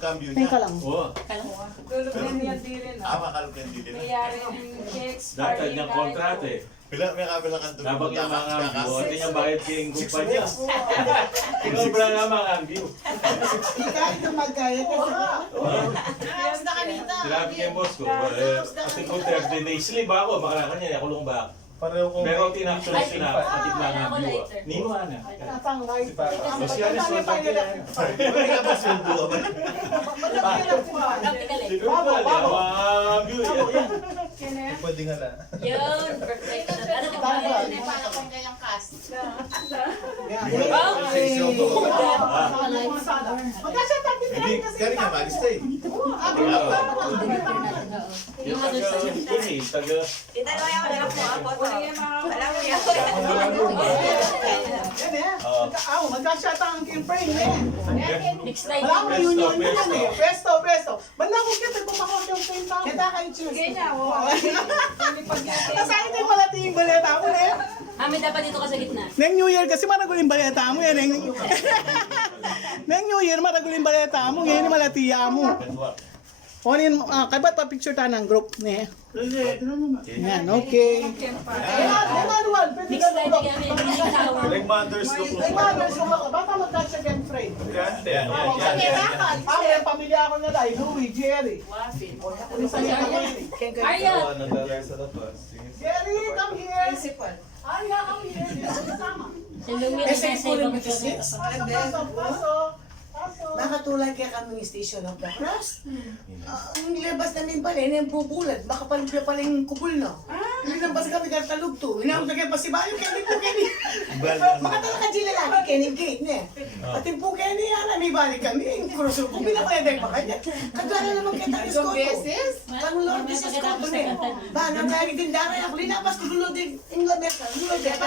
cambio Teka niya. lang. Oo. Tulog din yan din na. Makalog ng dili na. Mayari ng cakes, Dahil niyang kontrata eh. May kabilang ang tulog. Dabang yung mga ambyo, hindi niya bayad kayong kumpanya. Sobra na mga ambyo. Kahit na magkaya kasi. Tapos na kanina. Sinabi kay boss ko, kasi kung Thursday day sleep ako, makala kanya, ako lang ba? Pareho kong... Pero tinakson sila, patik na ng ambyo. Nino na. Napang right. Mas yan is one pag yan. Hindi ka ba sundo ka ba? Siguro ba, mga ambyo yan. Pwede nga na. Yun, perfection. Ano ka ba? Para kung ganyang cast. Magkasya tayo Hindi, kaya nga malista eh. Yung taga Itanong ako na lang po ako. Alam mo yan. Yan eh. Magkasya tayo ang campaign eh. Next slide. Wala akong reunion na yan eh. Presto. Banda ko kita, pumakot yung same tao. Kita kayo cheers. Ganyan, oo. Nasaan kayo malati yung baleta mo eh. Amin dapat dito ka sa gitna. Neng New Year kasi maraguling baleta mo yan. Neng New Year maraguling baleta mo. Ngayon yung malatiya mo. O yun, kaya ba't pa-picture tayo ng group? Yan, okay. Next slide again. Like mothers ko po. Bata magkasya kang friend. Yan. Ako yung pamilya ako na dahil, Louie, Jerry. Arya! Jerry, come here. Arya, come here. Kasama. Si Louie na sa Nakatulad kaya kami ng Station of the Cross. Ang labas namin pala, yung bubulat, baka pala yung kubul na. Nilabas kami katalog to. Hinahon na kayo pa si Bayo, Kenny po, Kenny. Baka talaga sila lagi, Kenny Gate niya. At yung po Kenny, may balik kami. Yung kruso, kung pinakayaday pa kanya. Kagala naman kita ni Scotto. Pang Lord ni Scotto niya. Ba, nagkari din daray ako. Linabas ko lulod din yung lamesa. Lulod din.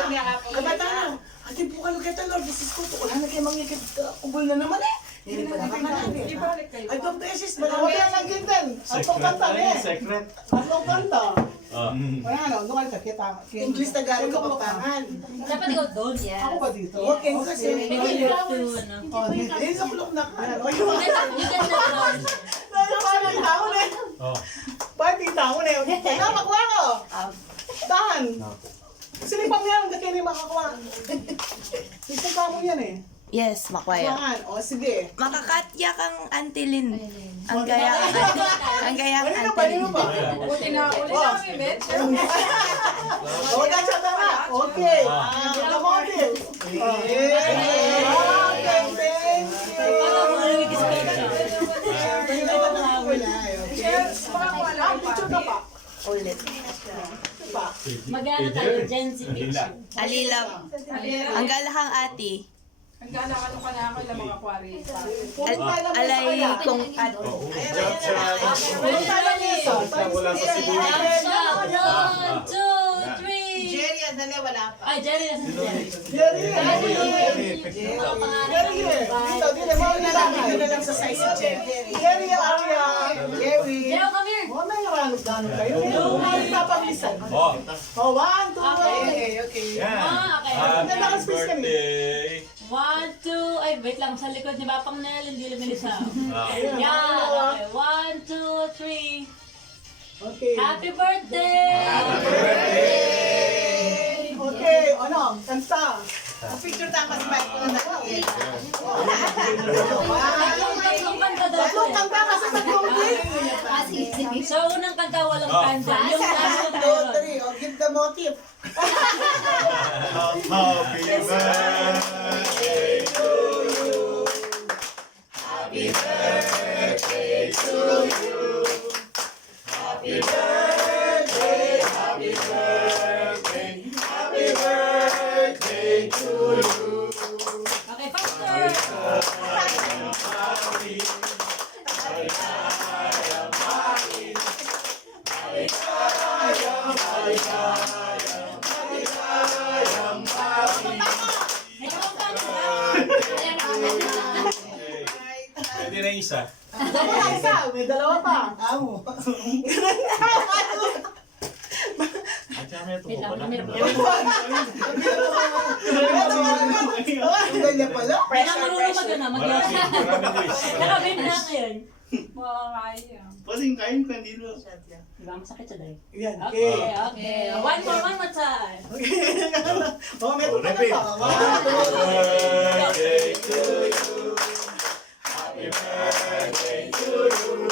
Kabata na. At yung po kita Lord ni Scotto. Wala na kayo mangikit kubul na naman eh. Hindi pa nakakalabi. Ay, 2 beses. Wala lang din din. Atong kanta eh. Secret. Atong kanta. Wala doon ka kita. English na galing ko papangan. Dapat ikaw doon. Yes. Ako ba dito? Okay, kasi Maybe you have to, ano. ayun sa kulok na ka. You can down. Party taon eh. Party taon eh. Kaya makuha ko. Tahan. Sinipang yan, hindi kayo makakuha. Isa ka mo yan eh. Yes, makwaya. Kuhaan. O sige. Makakatya kang antilin. Ang gaya ang gaya Ano ba? Ano ba? Buti na uli lang yung bitch. O, gotcha na nga. Okay. Kita mo din. Okay, thank you. Picture ka pa. Ulit. Mag-ano tayo, Gen Z picture. Alilab. Ang galahang ati. Ang gala ka nung kanakal na mga kwari. Alay kong at. Punta tayo ng isa. Wala sa Cebu. One, two, three. Jerry, andali, wala pa. Ay, Jerry na si Jerry. Jerry. Mga pangalan Jerry. ng Dito, dito. Mawala na lang. Dito na lang sa size si Jerry. Jerry, Arya. Jerry. Jerry, come here. Oh, may naranong kayo. May papamisan. Oh, Oh, 1, 2, Okay. yan. Okay. Happy birthday. 1, 2, ay wait lang, sa likod ni Bapang Nel, hindi lumilis ha. Ayan. Yan, okay. 1, 2, 3. Okay. Happy birthday! Okay, ano? Kanta. Picture tayo kasi bike ko na. Tatlong kanta daw. Tatlong kanta kasi tatlong day. So, unang kanta walang kanta. Yung last one 1, 2, meron. 3. O, give the motive. Happy birthday to you. Happy birthday to you. Happy birthday, happy birthday, happy birthday to you. Okay, faster! Pwede na isa. Wala isa, may dalawa pa. Amo. Wait lang, meron pa. Ang ganyan pala. Kailangan marunong mag ano, mag-yoga. Maraming wish. Nakabim na ngayon. Makakaya. Kasing kain ka dito. Diba, masakit sa day. Yan, Okay, okay. okay. One more time. Oh, meron pa na Repeat. to. Birthday to you. Happy birthday to you.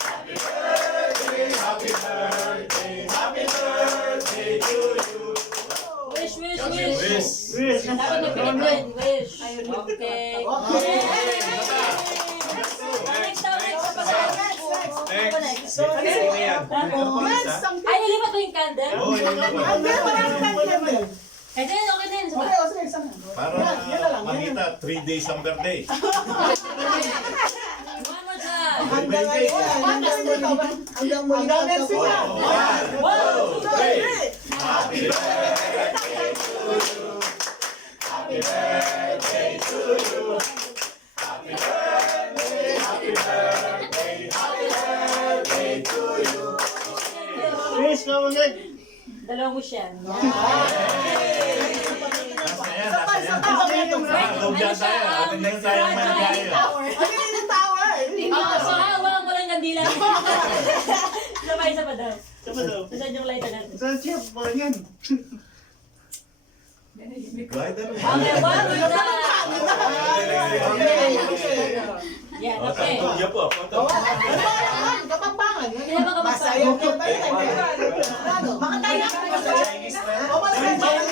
Happy birthday, happy birthday, happy birthday to you. Wish, wish, Wish. wish. Wish. Dapat may pinipin. Wish. Okay. Okay. Next, next. Next. So, Next. Ay, nilipat ko yung candle? Oh, yun Ang naman. meron pa namin candle. Eh, then, okay din. Diba? Okay, sige, isa na. Para Yan na lang, yan na. makita 3 days ang birthday. One more time. Hanggang ngayon. Hanggang muli. Hanggang next week na. One, two, three. Happy birthday to you. Happy birthday to you. Happy birthday, happy birthday, happy birthday to you. Wish ka mo, Nick. Dalawang wish yan. Nasa yan, nasa yan. Lugyan tayo. Atin lang tayo ang managaya. Ano yung tower? So, hawakan ko lang kandila. Sabay isa pa daw. Saan daw? Saan yung lighter natin? Saan siya? Parang yan. Kahit ano. Okay, one more time. Yan, okay. Iya po. Kapampangan. Hindi naman Masaya kapag ka ba yun? Ano? Baka tayo na. O, malagay ba yun?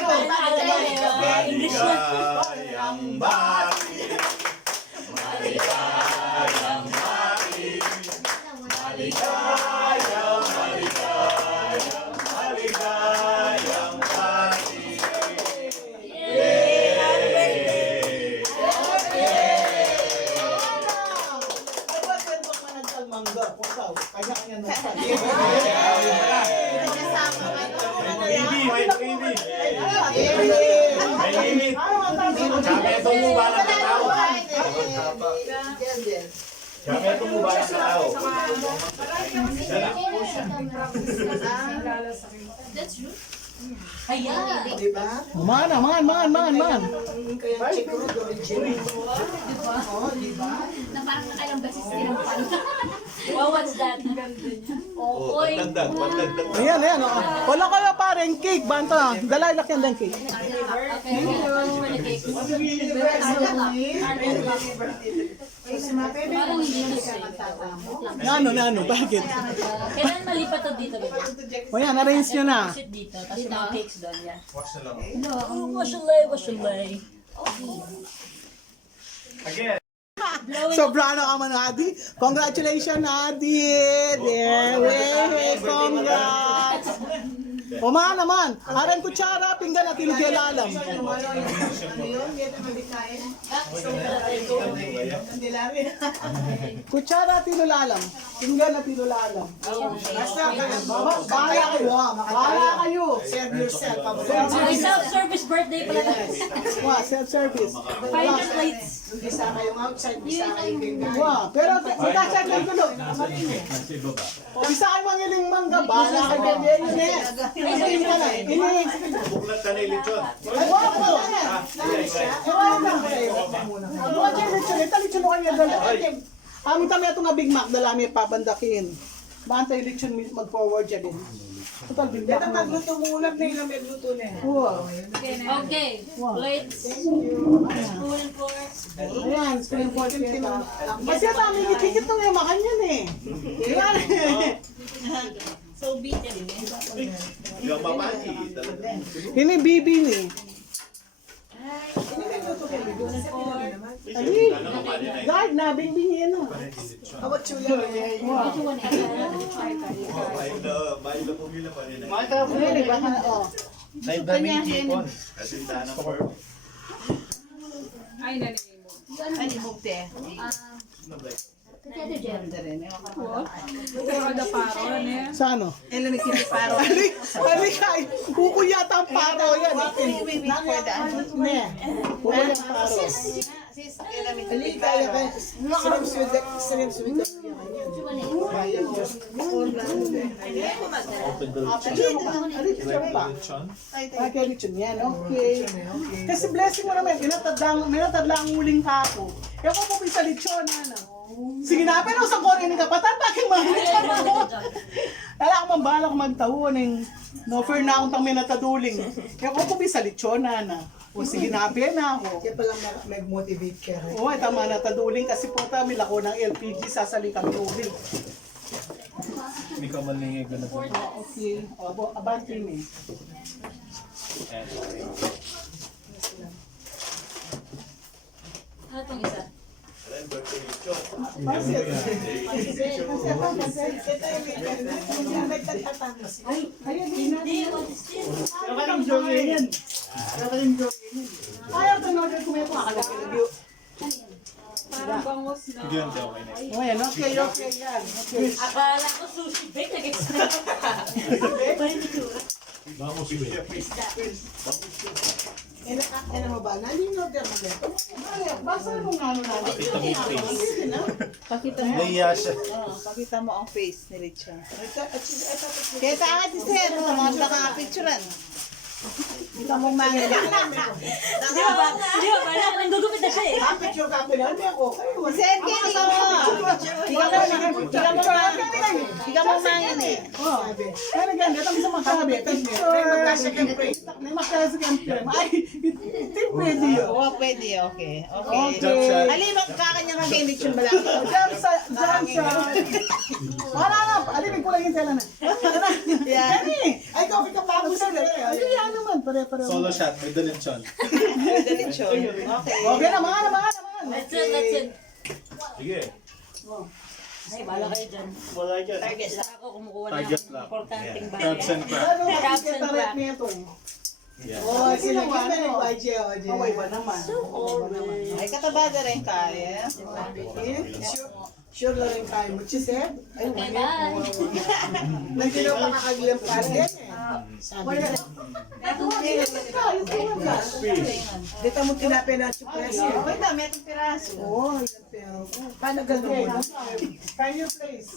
English na. Maligayang bati. Maligayang bati. Maligayang, maligayang, maligayang bati. Yay! Ay, ba't yan pag managkal mangga? Pusaw, kanya-kanya na sa. Freebie, may freebie. May limit. Sabi ito mo ba ng katao? Sabi ito mo ba ng katao? Ayan. Diba? Man. Kaya chick root original. Oo, diba? Na parang nakailang beses tinampan. Well, what's that? Oh, pagdagdag, pagdagdag. Ayan. Wala kayo pareng cake. Banta. Dalay laki ang cake. Okay, for the cake. Ay, si Mate, Parang hindi na siya. Ano, bakit? Kailan malipat to dito, bebe? O yan, arrange nyo na. Sit dito, tapos yung mga cakes doon, yan. Oh, wash-alay. Again. Sobra na ka man, Adi. Congratulations, Adi. There, congrats. O mga naman, aran kutsara, pinggan at ilugay lalam. ano yun? Hindi ito mabikain. Kandilari. Kutsara at ilulalam. Pinggan at ilulalam. Basta, Bahala kayo. Bahala kayo. serve yourself. May self-service birthday pala tayo. Wow, self-service. Find your plates. Hindi sama yung outside, hindi sama yung pinggan. Wow, pero magkasal kayo tulo. O isaan mga iling mangga, bahala kayo. Ay, sabi mo na. Buklat ka na ilitsyon. Ay, wow, wala na. Wala na. Wala dyan, lechon. Ito, lechon ko kayo dala. Amin kami ito nga Big Mac, dala mi pabandakin. Bantay lechon mag-forward siya din. Total Big Mac. Dito magluto muna na ilang magluto na yan. Wow. Okay, plates. Spoon and fork. Ayan, screen for kita. Kasi ito, may ikikit nung yung makan yan eh. Ayan. So, beat yan. Hindi ka mapachi. Ini bibi ni. Ay, guard na, bingbingin na. How about you yan? Bahay na pumila pa rin. Ay, baka, oh. Kasintahan ng firm. Ay, nanay mo. Pero da paro, ne? Sa ano? Alik ay, kuko yata ang paro yan. Ne, kuko yung paro. Sis, kailangan Ali, kaya ka. Slim sweet. Kaya mo. Ay, kaya lechon yan. Okay. Kasi blessing mo naman. Minatadlang uling ka ako. Kaya ko po sa lechon, ano. Sige na, pero sa kore ng kapatan, bakit mahalitan ako? Kala ko mambala ko magtawon ng no-offer na akong tang minataduling. Kaya ko po sa lechon, ano. O sige na, na ako. Kaya pala mag-motivate ka rin. Oo, tama na taduling kasi po kami lako ng LPG sasali kami uling. Hindi ka malingig na po. Okay. O, abante me. Ano itong isa? Hindi, what is this? Ayaw ito na kung may pakakalagay. Parang bangus na. O yan, okay yan. Okay. Akala ko sushi bake, nag-explain. Vamos, Ibe. Ano mo ba? Nalino din mo dito. Basta mo nga ano namin. Pakita mo yung face. Pakita mo. Naiya siya. Pakita mo ang face ni Richard. Kaya sa akin si Sir, sa mga nakapicturean. Kita mong mangin. Di ba? Parang nanggugupit na siya eh. Picture ka pinali ako. Sir, kaya ikaw mo. Ikaw mong mangin eh. Kaya naganda, ito sa magkabi. May magkasa kang frame. Ay, hindi pwede yun. Oo, pwede. Okay. Okay. Okay. Ali, magkakanya ka kay Richard Malaki. Diyan sa... Wala na. Alibig ko lang yung tela na. Yan. Ay, ikaw pa ako sila. Hindi yan naman. Pare-pare. Solo shot, may dalitsyon. Diretso. Okay. Okay na, mga. That's it, that's it. Sige. Ay, bala kayo dyan. Wala dyan. Target lang ako kumukuha ng Target lang. importanteng Crabs bagay. and crab. Ano ang Crabs and sekretary crab. nito? Yeah. Oh, sila ka na yung YG. Away ba naman? Ay, katabada rin kaya. Sure na rin kayo mo. Chisep? Ay, Okay, bye. nagdinaw ka kakaglang parden eh. Dito mo tinapin na chupresi. Uy, dami itong piraso. Oo, ilang pero. Paano gagawin mo? Can you please?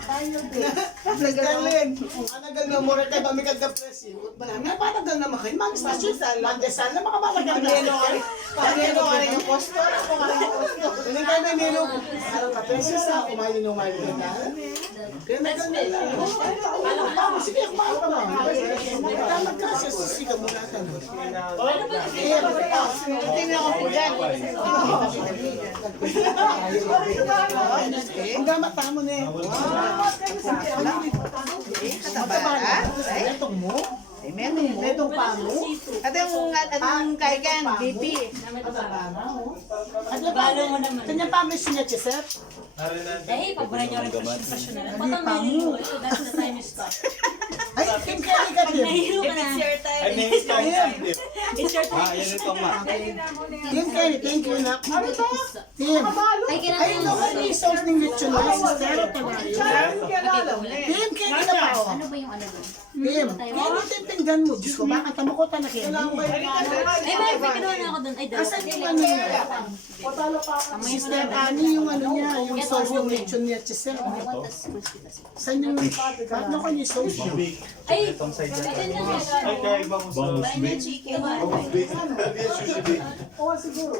Can you please? Nagdalin. Ano gagawin mo rin kayo ba may kagkapresi? Paano gagawin naman kayo? Mag-stasyon sa Landesal na makabalagang Pagkano ka rin yung posto? Ako ka rin yung posto. Hindi kayo na nilo. Parang kapresi sa kumain ng kumain ng kaya nagdalin lang. Sige, kumain ka lang. Magkasya, sisigaw mo natin. Tingnan ko po dyan. Ang gamat pa mo na eh. Katabada. Ay, Itong mo? ay, meron mo. Itong pa mo? At yung kaigan, BP. At yung Balo mo naman. kanya pamish niya, Chisep? Eh, pagbara niyo rin passion na. Patang nahilo. Ito, that's the time you stop. Ay, Kim Kelly ka din. Nahilo ka na. Ay, name ka inside. It's your time. Yan ito, ma. Kim Kelly, thank you na. Ano to? Kim. Ay, Ay, no, ano yung sauce ng lechon na? Zero pa na yun. Kim Kelly na pa ako. Ano ba yung ano doon? Kim, ano titinggan mo? Diyos ko, baka tamo ko tanah Kim. Ay, may kinuha na ako doon. Ay, dalawa. Asan yung ano niya? Sister Annie, yung ano niya, yung sauce ng lechon niya, Chisel. Saan yung, bakit na ko yung sauce niya? Ay, Itong side ay, yan. ganyan siya. Ay, kaya ibang bangus bake. Chicken. Bangus bake. Sushi bake. Oo, siguro.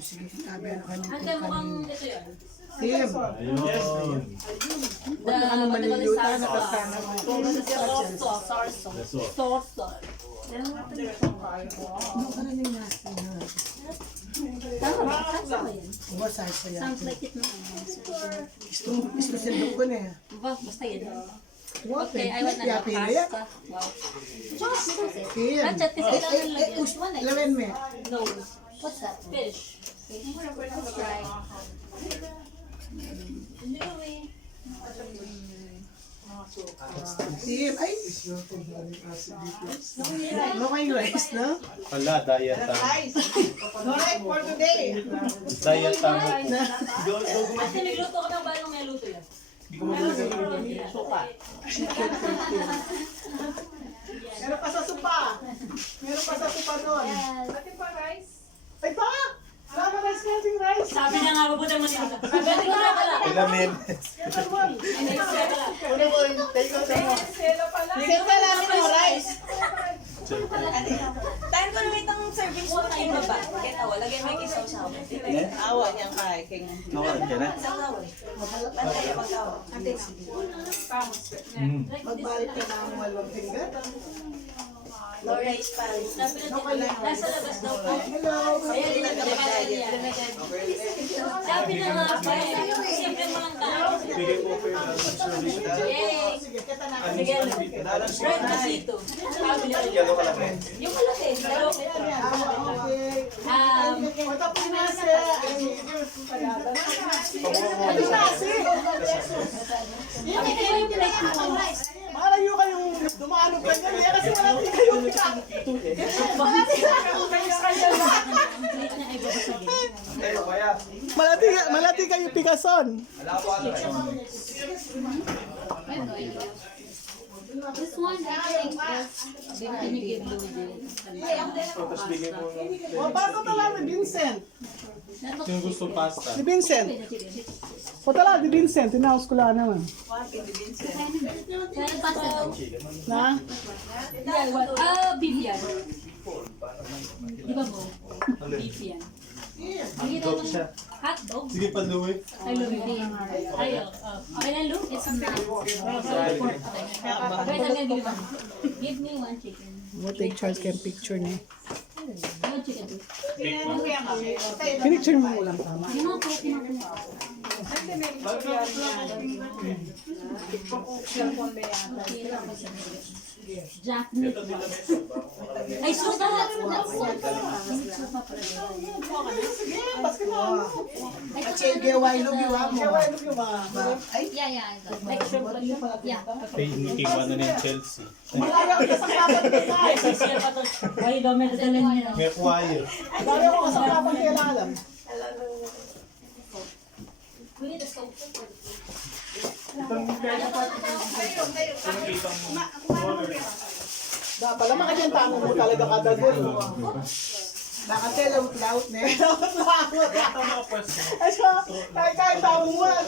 Sige, sinabi na kanya. Hanggang mukhang ito yun. Kim. Ayun. The, what do you call it? Maliliutan, Sour sauce. Sour sauce. Tama ba? Tama ba yun? Masay sa yan. Sounds like it na. Gusto sindok ko na eh. Basta yun. What? Okay, I want na Yapi na yan. pasta. Wow. Kim. Ratchet kasi kailangan lagyan. Lawin mo. No. What's that? Fish. Let's try. Kim, ay. No kayong rice, no? Wala, diet time. No right for today. Diet time. Ate, nagluto ka ng balong may luto yan. Meron pa sa supa. Meron pa sa supa doon. Ate pa rice? Ay, pa! Sama rice, melting rice. Sabi na nga, mabuti mo nila. Sabi ko na pala. Ilamin. Kaya naman. Bigyan ka namin ng rice. Tayo ko naman itong serving spoon kayo ba? Kaya wala lagyan may kisaw sa ako. Awa niyang kay King. Nakain ka na? Sa ako. Pantay pagkaw. Magbalik ka ng walong finger. No rice pa rin. Nasa labas daw po. Hello. Ayan, sabi na nga pa eh. Siyempre mga tao. Bigay mo pa yung Yay! Sige, kita na. Sige, bread kasito. Gano'n ka lang eh. Yung malaki. Pero, Okay. Punta po na siya. Ano na si? Malayo kayong dumalo pa niya. Kaya kasi malati kayong malati kayo Picason. This one, I think, is Tapos bigay mo ng... O, bago tala ni Vincent. Sino gusto pasta? Si Vincent. O tala, di Vincent. Tinaos ko lang naman. Na? beef yan. Di ba mo? Beef yan. Hotdog siya. Hotdog? Sige, paluwi. Ay, Louie. Ay, okay na, Lou? It's not. Wait, I'm gonna give you one. Give me one chicken. Mo take Charles kayong picture niya. One chicken, too. Pinicture mo lang tama. Yung mga po, pinaka. Jacknut. Ay, suka! Suka pala. Sige, paski mo. At siya yung gawa yung lubiwa mo. Kaya wala yung mga. Yeah, I got it. Like, sure, pala yun. Yeah. King ano na yung Chelsea. Malaya ko sa kapat nila. Ay, sexy pa to. Ay, dami na dala niya. May choir. Malaya ko sa kapat nila alam. Pala makadyan tamo mo talaga kada gol. Nakatela out na eh. Ay siya, kahit tamo mo na,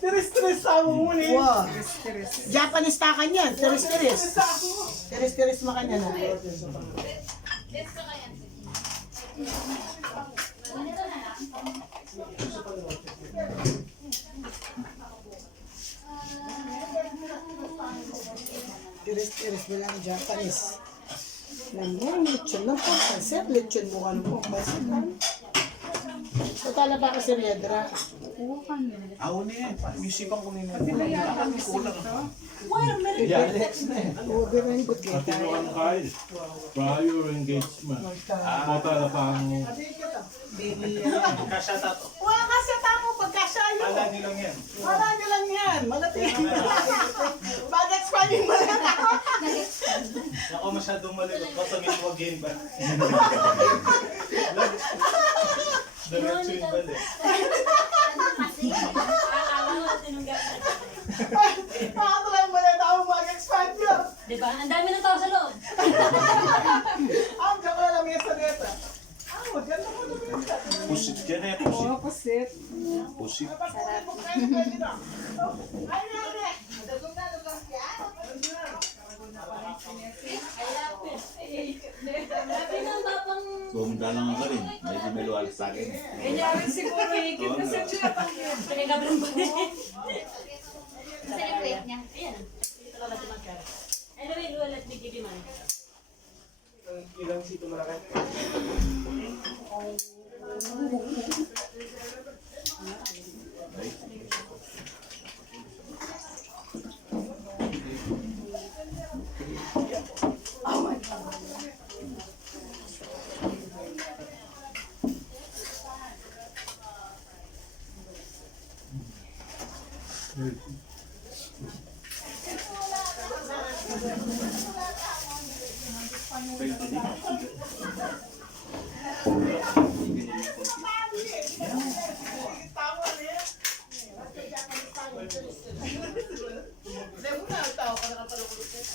tiris-tiris tamo mo ni. Wow. Japanese takan yan. Tiris-tiris. Tiris-tiris makanya na. Tiris-tiris mo lang Japanese. Naman, lechon lang po. Kaset, lechon mo ano po. Kaset lang. So, tala ba kasi Nedra? Ako na yan. Musipan ko nila. Very good kay Tinuan Kyle, prior engagement. Mata na pang Kasya tato. Wala kasi tamo pagkasya yun. Kala nilang yan. Wala nyo lang yan. Malati. Bagets pa yung malata. Ako masyadong maligot. Basta may wagin ba? Diretso yung bali. Ako lang malata ako mag-expand yun. Diba? Ang dami ng tao sa loob. Ang gawin lang yung saneta. Maganda mo naman. Pusit ka na. Pusit. Pusit. Sabi na babang... sumda lang ka rin. Medyo may luwal sa akin. Kanya siguro ikip na sa siya. Pinagabrang ba rin? Sa yung plate niya. Ayan. Ito ka ba tumagkara? Anyway, Lou, let me give you mine. Ilang sito malaki?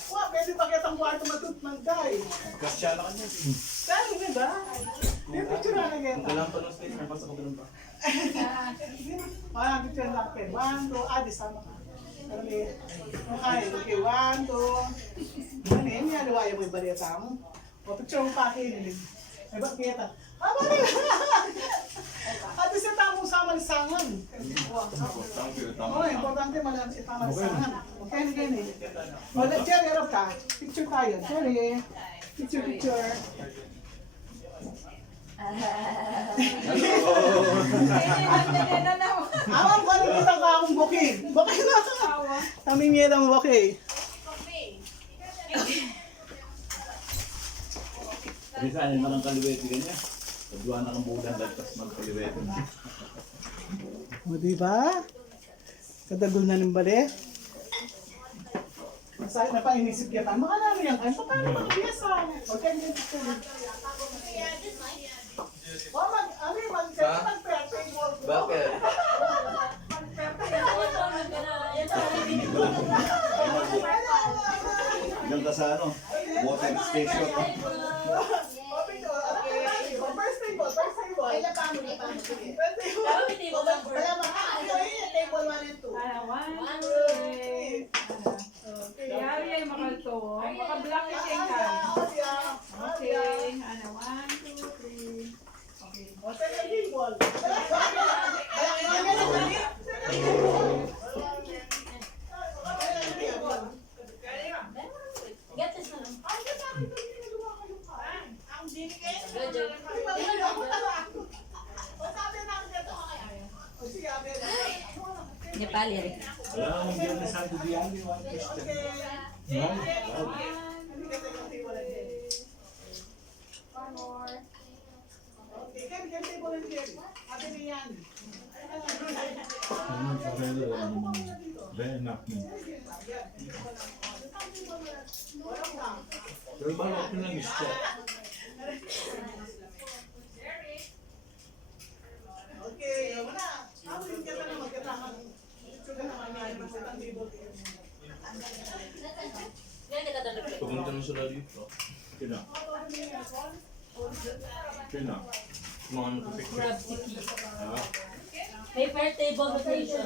Wah, pwede ba kitang kwarto matutmang guy? Kasya na kanya. Saan mo ba? Di picture na lang yan. Parang picture lang kayo. 1, 2, di sama ka. Ano eh? Okay, 1, 2. Ano eh, may aliwaya mo yung balita mo. O, picture mo pa kayo. Ay, ba't kita? Mali! Ate siya tamong samalisangan. Oo, importante malam samalisangan. Okay, gani. O, Jerry, harap ka. Picture tayo. Jerry. Picture. Awang ko nang kita ka akong bukid. Bukid na ka. Kaming yan ang bukid. Bisa ano naman ang kaliwete ganyan. Pagduan na kang bulan lagpas ng kaliwete. O, diba? Kadagol na ng bali. Masaya na pa inisip kita. Makalala yan. Ay, paano mag-iasa? Okay, hindi picture. Bakit? Diyan ka sa ano? Water station. Yari ay makalto. Maka-black na siya ka. Okay. Ano, 1, 2, 3. Get this na lang. Nepali rin. Wala akong Biyernes Santo diyan. Very enough. Pero ba ako nag-gusto? Pumunta na sila dito. Kina. Mga ano to picture. Grab sticky. Paper table rotation.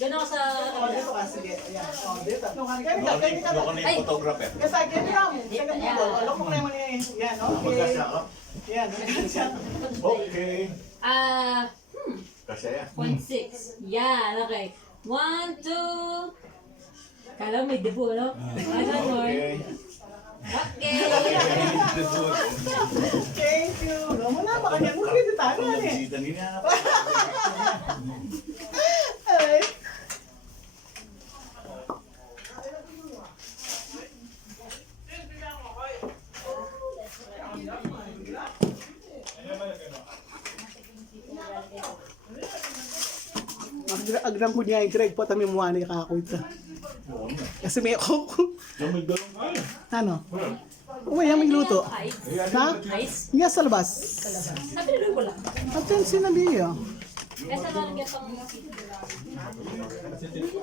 Diyan ako sa... Doon ka na yung photographer. Okay. Kasi yan. 0.6. Yan, okay. 1, 2... Kala mo may debo, no? Ano more? Okay. Okay. Thank you. Naman na, baka niya muli dito tayo Ang eh. bisita nila. Ay. Agram ko niya, Greg, po kami muha ni kako ito. Kasi may ako. May dalawang kaya. Ano? Uy, yung magluto. Ice. Ha? Ice. Nga sa labas. Sabi na ko lang. At yan sinabi niya. Kesa lang get ang...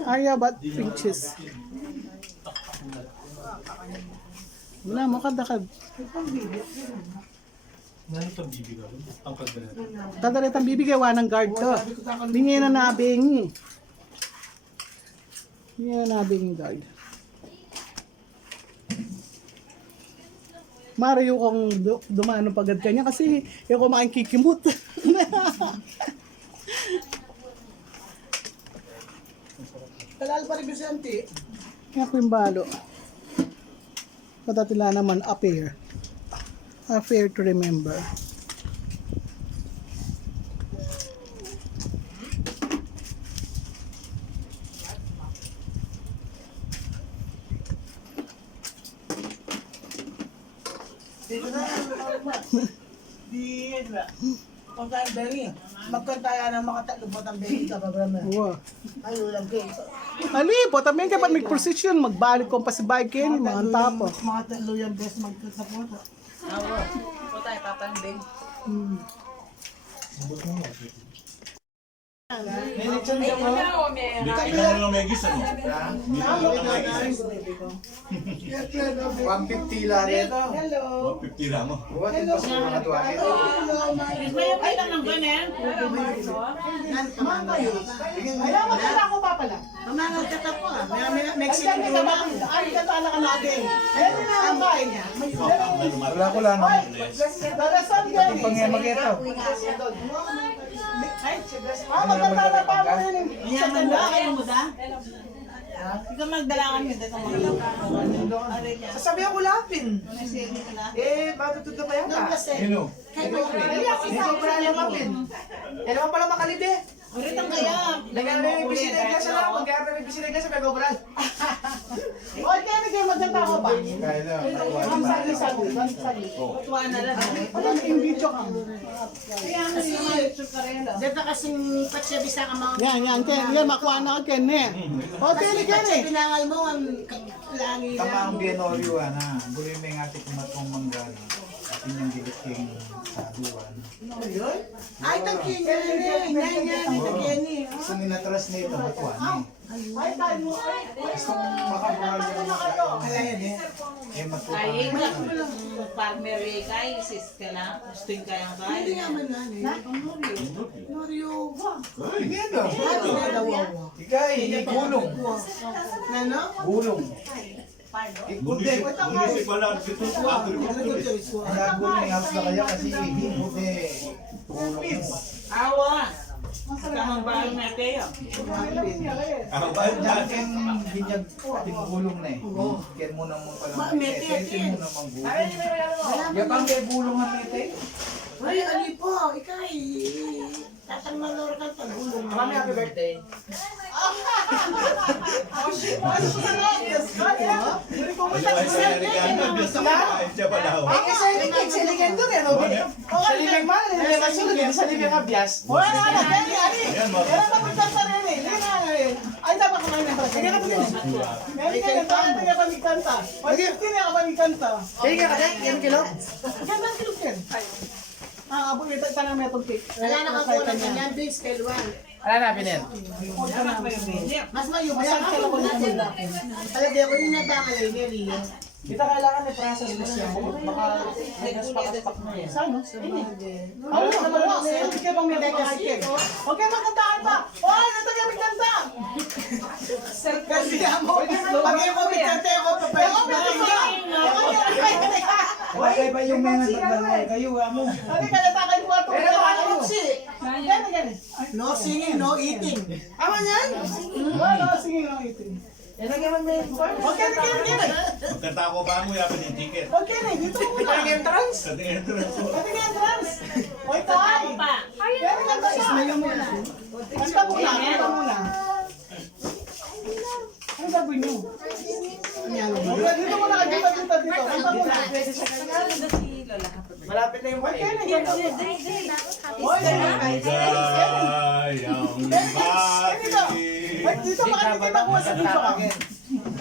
Arya bat pinches. Wala mo kadakad. Nani itong bibig ako? Ang pagdalat. Kadalit ang bibigay wa ng guard to. Hindi niya na nabingi. Hindi niya na nabingi guard. Mario kung dumano pagad kanya kasi yung kumain kikimut. Talal pa rin Vicente. Kaya ko yung balo. Patatila naman affair. Affair to remember. Dito na. Di, diba? Kung tayo berry, magkantaya na makatalubot ang berry ka, programa. Wow. Ay, ulam kayo. Ali, po tamin ka pa may precision, magbalik kong pasibay kayo, mga tapo. Mga talo yung best magkatapoto. Awo. Po tayo papanding. May lechon ka mo? Hindi ka lang megis ano? Hindi ka lang megis. 150 lang ito. 150 lang mo. Buwatin pa sa mga tuwa. Ayaw, magkala ako pa pala. Mamangal ka po ah. May Ay, Mexican ka diba? ay, katala ka natin. Meron na ang kain. Wala ko lang. Dalasan yan eh. Pangyamakito. Magkatala pa mo yun. Yaman ba kayo mo da? Ikaw magdala kami dito mga Sasabihan ko lapin. Matutod ka pa yata. Sino? Ikaw pa lang lapin. Yan naman pala makalibe. Ulit ang kaya. Nagkakaroon may bisita ka sa lang. Magkakaroon may bisita ka sa Pagobral. Oy, kaya nagay magkata ko ba? Kaya na. Ang sali. Tuwa na lang. Ano yung video ka? Dito kasing patsya ka mga... Yan, Ken. Yan, makuha na ka, Ken. O, tili, Ken eh. Pinangal mo ang langi lang. Tama ang bienorio na. Buloy may ngati kumatong manggana. At inyong giliting sa duwan. Ay, tagkini rin. Yan. Tagkini. Sa ninatras na ito, matuwa ni. Ay, tayo mo. Gusto mong makabuhal yung Kaya yan eh. matuwa. Kaya farmer kay sis ka lang. Gusto yung kaya Hindi kaya. naman na eh. Mario. Sige ito. Ikay, Gulong. Ano? Gulong. Munisip pala dito sa agriculture. Nagulong yung house na kaya kasi hihimot eh. Gulong. Awa. Kamang bahay na kayo. Ang bayan Diyan dyan. ken binyag ating gulong na eh. Ken mo naman pala. Mete, Ken mo naman gulong. Yapang kay gulong ang mete. Ay, ali po. Ikay. Tatang malor ka pag gulong. Mami, happy birthday. Ay, sa Alicante, basta kain siya pala. Ay, kasi sa ligando rin. Sa ligang man. Sa ligang sa ligang abyas. Wala na, Ken. Ari. Yan, mga Yan ang kapit sa sarili. Lina nga eh. Ay, dapat kumain ng brasa. Hindi ka pa din. Meron ka na nga pamikanta. O, hindi na ka pamikanta. Kaya ka kadek, yan kilo. Ganda ang kilog, Ken. Abo, may tanang may itong cake. Wala na kakuha ng yan, big scale 1. Wala na, pinin. Mas mayumasan ka lang ulit ng lapin. Alagay ako yung nagkakalay niya, Rio. Kita kailangan may process mo siya. Baka nagpas-pak mo yan. Saan, no? Ako na naman, hindi ka bang may mga Ken. Okay, magkantaan pa. Oy, ito ka may kanta. Kasi mo, pag yung kumikante ako, papayos na rin Wala ba yung mga nagdalaway kayo amo? Ano ka natakay mo ato? Pero ano mo si? Gani. No singing, no eating. Ama yan? Wala, sige lang itin. Yan ang gaman may Okay, gani. Magkanta ko pa mo, yapin yung ticket. Okay, dito mo Ito na. ang entrance. Sa entrance mo. Pati nga entrance. Oy, tay. Pero kanta siya. Kanta muna. Ano gagawin niyo? Dito mo na, dito. Kanta muna. Malapit na yung Okay, wife. gani. Oy, Gayang bati. Ay, dito makatikim ako sa dito ka.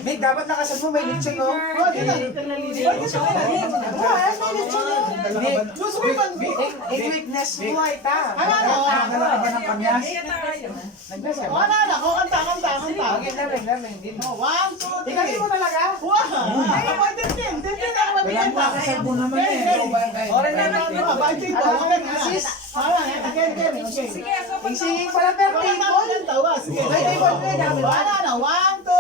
May dapat nakasan mo, may lechon no? Oh, dito. Oy, dito ka. May lechon no? Gusto ko yung In weakness, buhay ta. Nakakala ka ba ng kanyas? Wala na, kanta. Lamig. 1, 2, 3. Ikaw mo talaga? Wow! Ako, din. Ako mabigyan pa. Kasabo naman eh. Oren na lang. Bagay pa. Sis. Okay. Isingin pala birthday mo. Sige. Birthday mo, birthday. Wala na. 1, 2,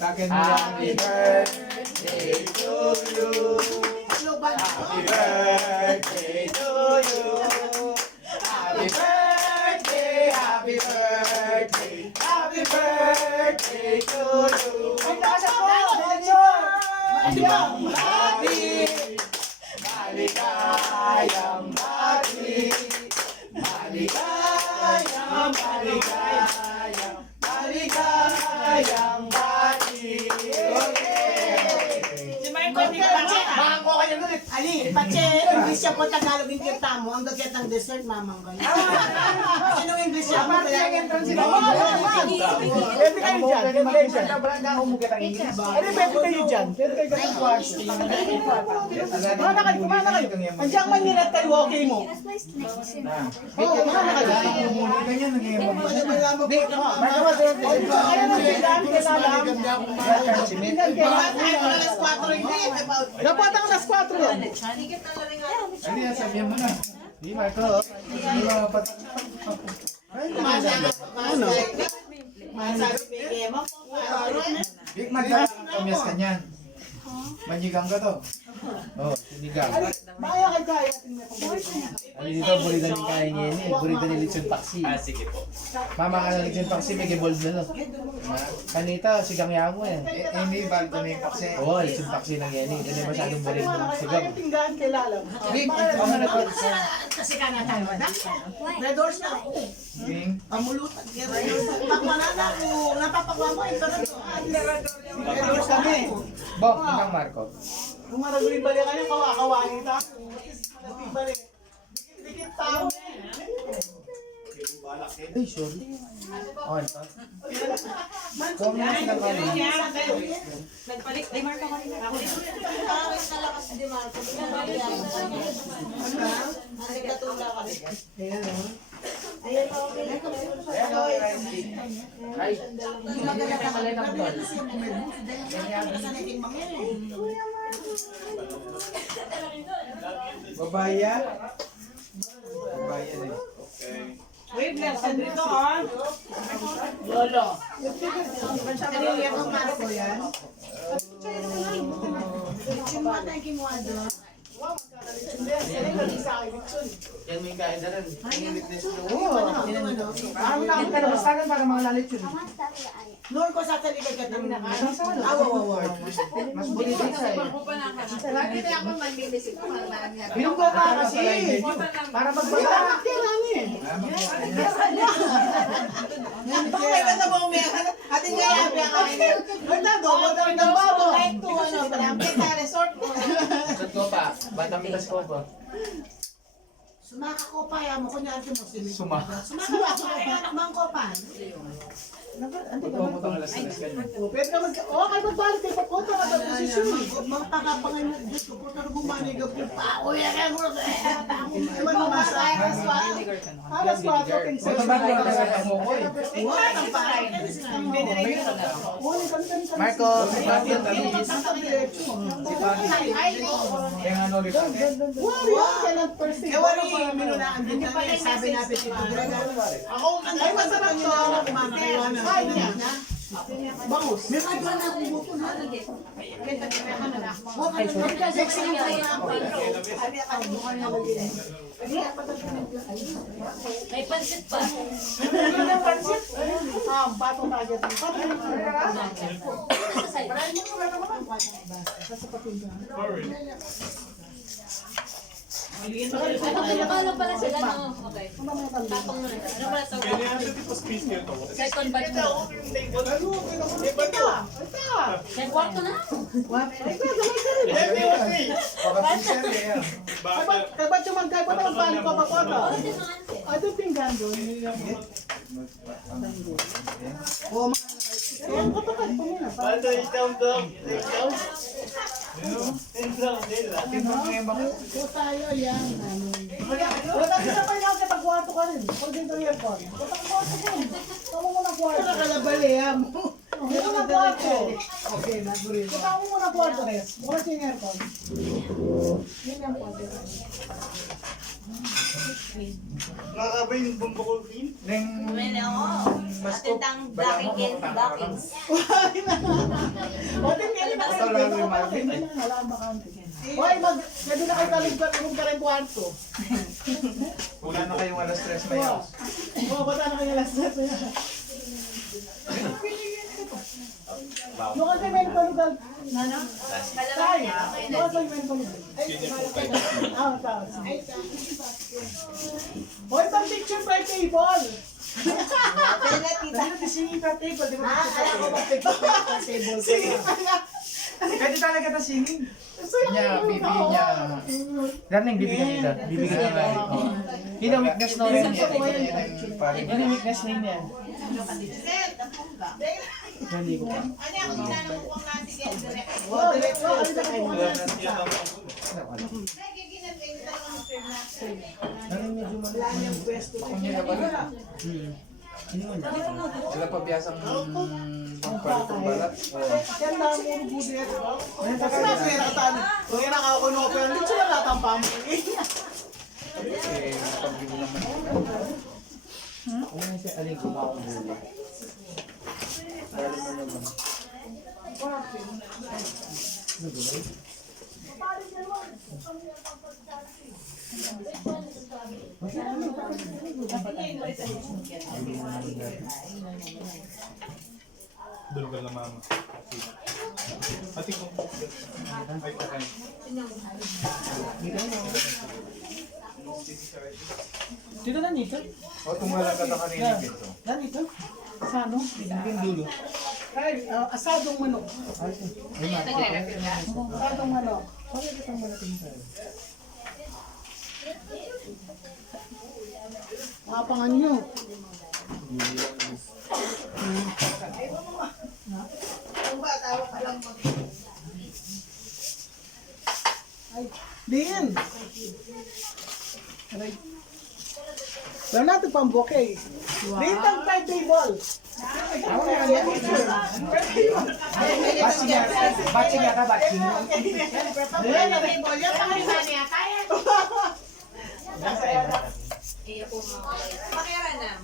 3. Takin mo Happy birthday to you. Happy birthday to you. Happy birthday, happy birthday, happy birthday to you. Ang nasa po, maligayang bati, maligayang bati. Okay. Si Marco, di ba? Baka ko kayo ulit. Ali, Pache, hindi siya Ako Tagalog yung kita mo, ang gaget ng dessert, mamang ka. Sino English yan? Pwede kayo dyan. Pwede kayo dyan. Pwede kayo dyan. Pwede kayo dyan. Kumana kayo, kumana kayo. Andiyan man nila tayo, okay mo. Oo, kumana kayo. Ganyan, nangyayamang mo siya. Kaya nang kailangan, dapat ang alas 4 yan. Hindi, sabihan mo na. Di, Marco. Di ba, Ano? Big magkakamyas ka niyan. Manyigang ka to. Oh, sinigang. Baya kay kaya. Ano dito, burida ni kaya niya yun eh. Burida ni Lechon Paksi. Sige po. Mama ka na Lechon Paksi, may gibold na no. Kanita, sigang yamo eh. Hindi, bago na yung pakse. Oo, Lechon Paksi lang yan eh. Hindi masyadong burida ng sigang. Kaya tinggaan kay Lalam. Big, Kasi ka na tayo, na? Redors na ako. Bing. Pamulutan. Pakwana na ako. Napapakwa mo, ito na to. Redors kami. Bok, hanggang Marco. Kung maragulin balik kayo, kawa-kawain ta. Balik. Dikit-dikit tao. Ay, sorry. Okay, ito. Kung mo silang kanin. Nagpalit, ay Marco ka rin. Ako rin. Ay, nakalay na ko. Babaya. Babaya na eh. Wait, Nelson, dito ah. Lolo. Kanina ko Marco yan. Yung mga tayo kinuha doon. Yan mo yung kain na rin. Ang nakita na bastagan para mga lalit yun. Noon ko sa talikay ka namin awa. Mas bulit din siya eh. Binunggo ka kasi. Para magbasa. Bakit ka na ba umiyakan? Ating kaya biyakan. Doon ng babo. Sot ko pa. Batang mitas ko pa. Sumaka ko pa, mo kunyari mo sila. Sumaka. Sumaka ko pa, naman ko pa. Pwede ka mag... Oo, kayo magbalik kayo pagkota ka ng posisyon. Mga pakapangay mo dito ko na gumanig ako pa. Uy, kaya ko na Ewan mo masa. Alas 4, ting Ito ba ko na mo ko eh. Marco, si Papi ang tamis. Si Papi. Kaya nga ulit ako. Kailan first thing? Ewan ni Minunaan din kami, sabi natin ito. Ako, Ay, masarap to. Ay, niya. Bangus. may kaiba na akong buto na. May pansit pa. Patong target. Paano pala sila no? Okay. Tapong mo na. Ano pala ito? Second batch mo. May kwarto na? Pagka-fisher eh. Kaya ba't yung magkaya pa naman paano ka papata? Wala din mga ante. Ay, ito yung pinggan doon. Ayan, kapatid po muna. So tayo, yan. Wala tayo sa pahinga kasi pag-kwarto ka rin. Pag dito yung aircon. Wala kang kwarto din. Tama mo na kwarto. Nakalabali ha mo. Dito na kwarto. Okay, naguri. Tama mo na kwarto rin. Wala siya yung aircon. Yan yung kwarto. Neng... Atitang blocking blockings. Pwede hindi na kayo dito ka pa. Hindi na alam bakante. Hoy, pwede na kayo taligbat kung ka rin kwarto. Wala na kayong alas 3 na yun. Oo, bata na kayo last step. Doon kasi may palugal. Nana? Tay, doon kasi may palugal. Ah, tapos. Hoy, pang picture pa yung table. Kaya na tita. Ano, disingin ka table, di ba? Kaya ko ba picture pa table ko? Sige pa nga. Pwede talaga na singing. Niya, bibi niya. Galing bibi kanina. Bibi kanina. Yun ang weakness na rin niya. Yun ang weakness na niya. Hindi ko pa. Sila pa biyasang pagpalit ng balat. Yan na mo budet. Kasi na pera tan. Kung yan ako no pero dito na lahat ang pamilya. Eh, pag-ibo naman. Ano siya aling kumaong bulo? Bali mo naman. Ano gulay? Doon ka na mama. Ati kong ay patay. Dito na dito. O, tumala ka na kanina dito. Na dito. Sa ano? Yung dulo. Ay, asadong manok. Ay, Asadong manok. Kapangan nyo. Ay, din. Aray. Wala natin pang bouquet. Din ang third table. Batching ya ka, batching. Pakiranam.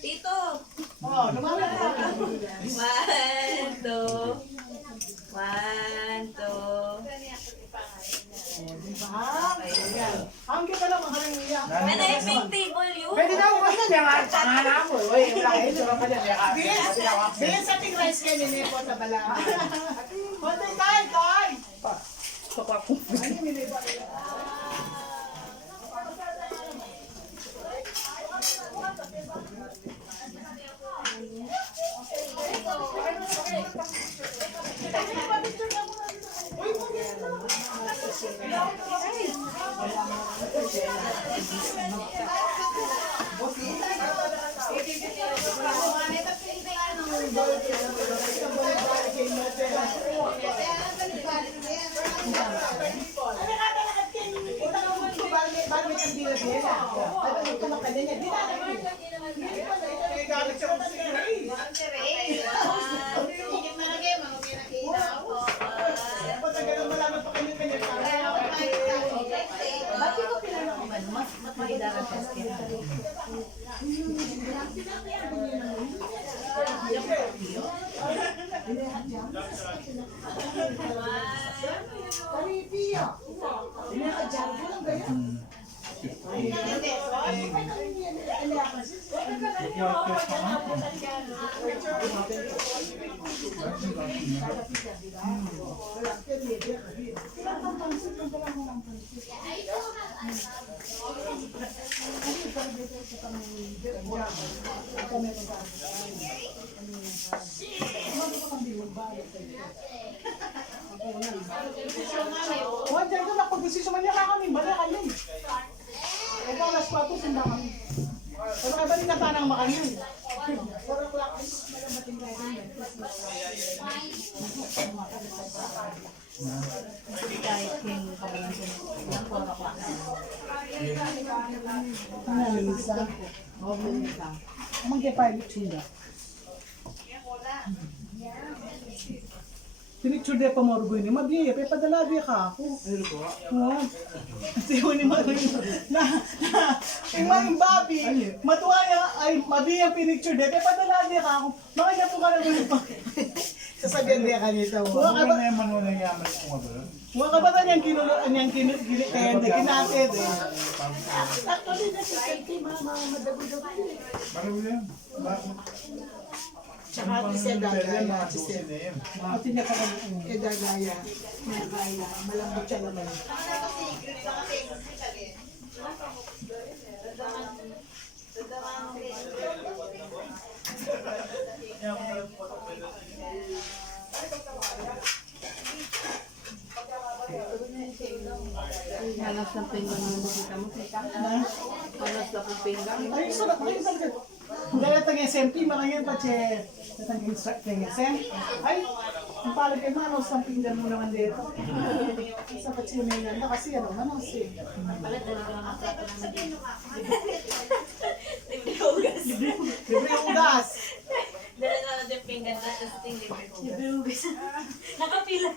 Tito. Oh, naman. 1, 2. 1, 2. Ang kita lang ang haring niya. Ano yung pink table yun? Pwede daw kasi niya nga pangalan mo. Uy, wala kayo. Sura pa niya. Bilis sa ting rice kayo ni po sa bala. Konti kay, kay. Wala dyan ko na pag-desisyon man niya kakamin, bala kayo. Ito alas 4, sinda kami. Pero kaya balik na tanang makanin. Mag-pilot sila. Pinicture pa mo orgoy ni Mabiya, pe padalabi ka ako. Ano ko? Oo. Siyo ni Mabiya. Yung babi, matuwa niya, ay Mabiya pinicture pe padalabi ka ako. Makanya po ka na muli pa. Sasabihan niya kanito. Ano na yung manunan niya man kung mabalo? Mga kabatan niyang kinatid eh. Actually, nasa safety, mga madabu-dabu. Bakit mo yan? Tsaka ati siya dagaya. Bakit? Ati niya pa kami. Eh, dagaya. Malambot siya naman. Halos ng pinggan mo nakita mo, tita. Halos ng pinggan. Ay, sarap. Ay, sarap. Gaya tag SMP, marangin pa che. Tag instructing SM. Ay, ang palag kay Manos, ang pinggan mo naman dito. Isa pa che may nanda kasi ano, Manos eh. Pala talaga ang plato namin. Libre hugas. Libre ugas. Dala na natin pinggan na tapos libre hugas. Nakapila.